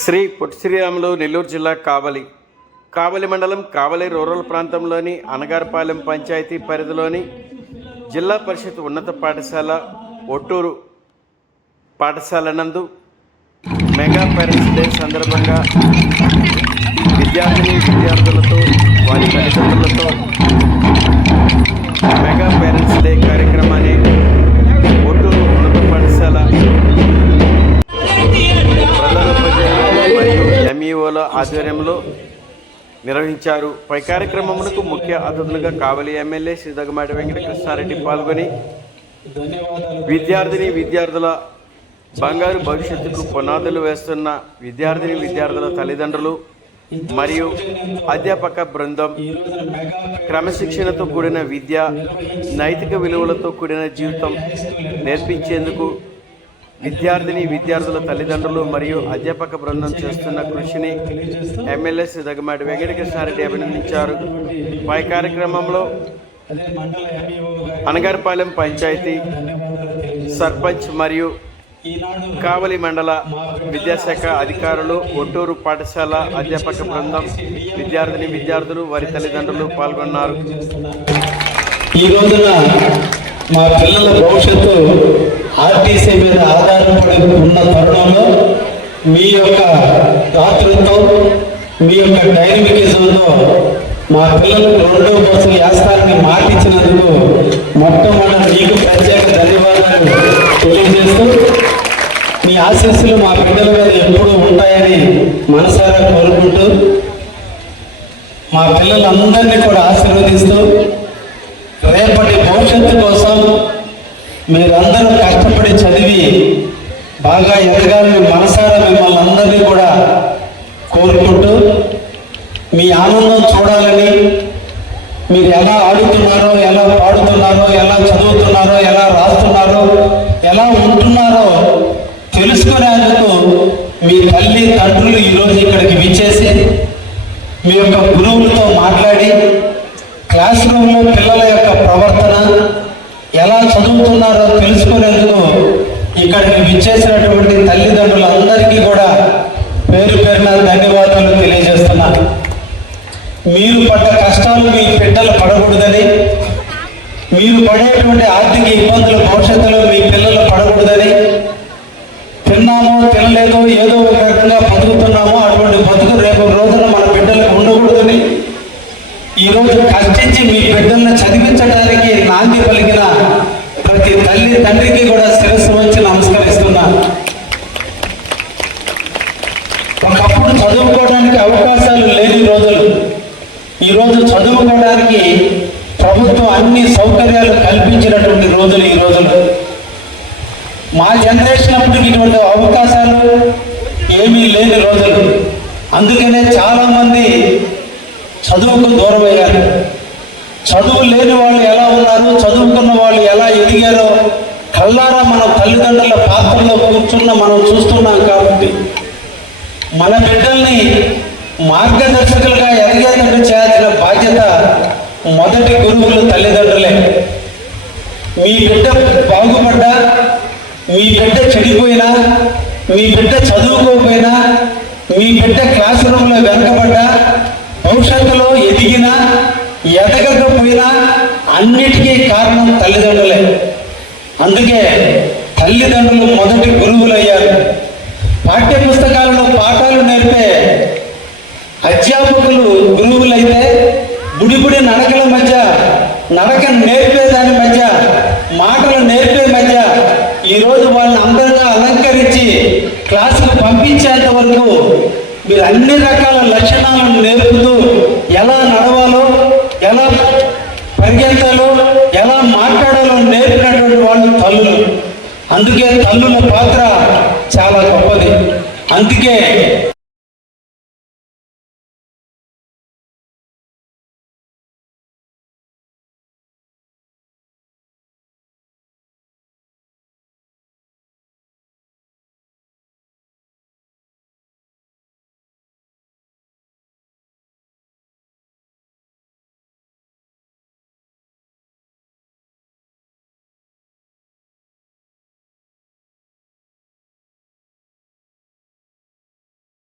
శ్రీ పొట్టి శ్రీరాములు నెల్లూరు జిల్లా కావలి మండలం కావలి రూరల్ ప్రాంతంలోని అనగారపాలెం పంచాయతీ పరిధిలోని జిల్లా పరిషత్ ఉన్నత పాఠశాల ఒట్టూరు పాఠశాల నందు మెగా పేరెంట్స్ డే సందర్భంగా విద్యార్థులతో వారి తల్లిదండ్రులతో మెగా పేరెంట్స్ డే కార్యక్రమాన్ని ఒట్టూరు ఉన్నత పాఠశాల మరియు ఎంఈఓల ఆధ్వర్యంలో నిర్వహించారు. పై కార్యక్రమమునకు ముఖ్య అతిథులుగా కావలి ఎమ్మెల్యే శ్రీ దగ్గుమాటి వెంకటకృష్ణారెడ్డి పాల్గొని విద్యార్థుల బంగారు భవిష్యత్తుకు పునాదులు వేస్తున్న విద్యార్థుల తల్లిదండ్రులు మరియు అధ్యాపక బృందం క్రమశిక్షణతో కూడిన విద్య, నైతిక విలువలతో కూడిన జీవితం నేర్పించేందుకు విద్యార్థుల తల్లిదండ్రులు మరియు అధ్యాపక బృందం చేస్తున్న కృషిని ఎమ్మెల్యే శ్రీ దగ్గుమాటి వెంకటకృష్ణారెడ్డి అభినందించారు. పై కార్యక్రమంలో అనగారపాలెం పంచాయతీ సర్పంచ్ మరియు కావలి మండల విద్యాశాఖ అధికారులు, ఒట్టూరు పాఠశాల అధ్యాపక బృందం, విద్యార్థులు వారి తల్లిదండ్రులు పాల్గొన్నారు. ఈ రోజున మా పిల్లల భవిష్యత్తు ఆర్టీసీ మీద ఆధారపడి ఉన్న తరుణంలో మీ యొక్క దాతృత్వం, మీ యొక్క డైనమికిజంతో మా పిల్లలకు 2వ బస్సులు వేస్తారని మాటిచ్చినందుకు మొట్టమొదటి మీకు ప్రత్యేక ధన్యవాదాలు తెలియజేస్తూ, మీ ఆశీస్సులు మా పిల్లల మీద ఎప్పుడూ ఉంటాయని మనసారా కోరుకుంటూ, మా పిల్లలందరినీ కూడా ఆశీర్వదిస్తూ, రేపటి భవిష్యత్తు కోసం మీరందరూ కష్టపడి చదివి బాగా ఎదగాలని మనసారా మిమ్మల్ని అందరినీ కూడా కోరుకుంటూ, మీ ఆనందం చూడాలని, మీరు ఎలా ఆడుతున్నారో, ఎలా పాడుతున్నారో, ఎలా చదువుతున్నారో, ఎలా రాస్తున్నారో, ఎలా ఉంటున్నారో తెలుసుకునేందుకు మీ తల్లి తండ్రులు ఈరోజు ఇక్కడికి విచ్చేసి మీ యొక్క గురువులతో మాట్లాడి క్లాస్ రూమ్లో పిల్లల యొక్క ప్రవర్తన ఎలా చదువుతున్నారో తెలుసుకునేందుకు ఇక్కడికి విచ్చేసినటువంటి తల్లిదండ్రులందరికీ కూడా పేరు పేరున ధన్యవాదాలు తెలియజేస్తున్నాను. మీరు పడ్డ కష్టాలు మీ బిడ్డలు పడకూడదని, మీరు పడేటువంటి ఆర్థిక ఇబ్బందులు భవిష్యత్తులో మీ పిల్లలు పడకూడదని, తిన్నామో తినలేదో ఏదో ఒక రకంగా బతుకుతున్నామో అటువంటి బతుకు రేపు రోజున మన బిడ్డలకు ఉండకూడదని, ఈరోజు కష్టించి మీ బిడ్డలను చదివించడానికి నాంది పలికిన ప్రతి తల్లి తండ్రికి కూడా శిరస్సు వంచి నమస్కరిస్తున్నాను. ఒకప్పుడు చదువుకోవడానికి అవకాశాలు లేని రోజులు, ఈరోజు చదువుకోవడానికి ప్రభుత్వం అన్ని సౌకర్యాలు కల్పించినటువంటి రోజులు ఈ రోజులు. మా జనరేషన్ అప్పటికి ఇటువంటి అవకాశాలు ఏమీ లేని రోజులు. అందుకనే చాలామంది చదువుకు దూరం అయ్యారు. చదువు లేని వాళ్ళు ఎలా ఉన్నారు, చదువుకున్న వాళ్ళు ఎలా ఎదిగారో కళ్ళారా మన తల్లిదండ్రుల పాత్రలో కూర్చున్న మనం చూస్తున్నాం. కాబట్టి మన బిడ్డల్ని మార్గదర్శకులుగా ఎదిగేటట్టు చేయాల్సిన బాధ్యత మొదటి గురువులు తల్లిదండ్రులే. మీ బిడ్డ బాగుపడ్డా, మీ బిడ్డ చెడిపోయినా, మీ బిడ్డ చదువుకోకపోయినా, మీ బిడ్డ క్లాస్ రూమ్లో వెనకబడ్డా, భవిష్యత్తులో ఎదిగినా ఎదగకపోయినా అన్నిటికీ కారణం తల్లిదండ్రులే. అందుకే తల్లిదండ్రులు మొదటి గురువులు అయ్యారు. పాఠ్య పుస్తకాలలో పాఠాలు నేర్పే అధ్యాపకులు గురువులైతే, బుడిబుడి నడకల మధ్య, నడక నేర్పేదాని మధ్య, మాటలు నేర్పే మధ్య ఈరోజు వాళ్ళని అందరిగా అలంకరించి క్లాసుకు పంపించేంత వరకు మీరు అన్ని రకాల లక్షణాలను నేర్పుతూ ఎలా నడవాలో, ఎలా పరిగెత్తాలో, ఎలా మాట్లాడాలో నేర్పినటువంటి వాళ్ళు తల్లులు. అందుకే తల్లుల పాత్ర చాలా గొప్పది. అందుకే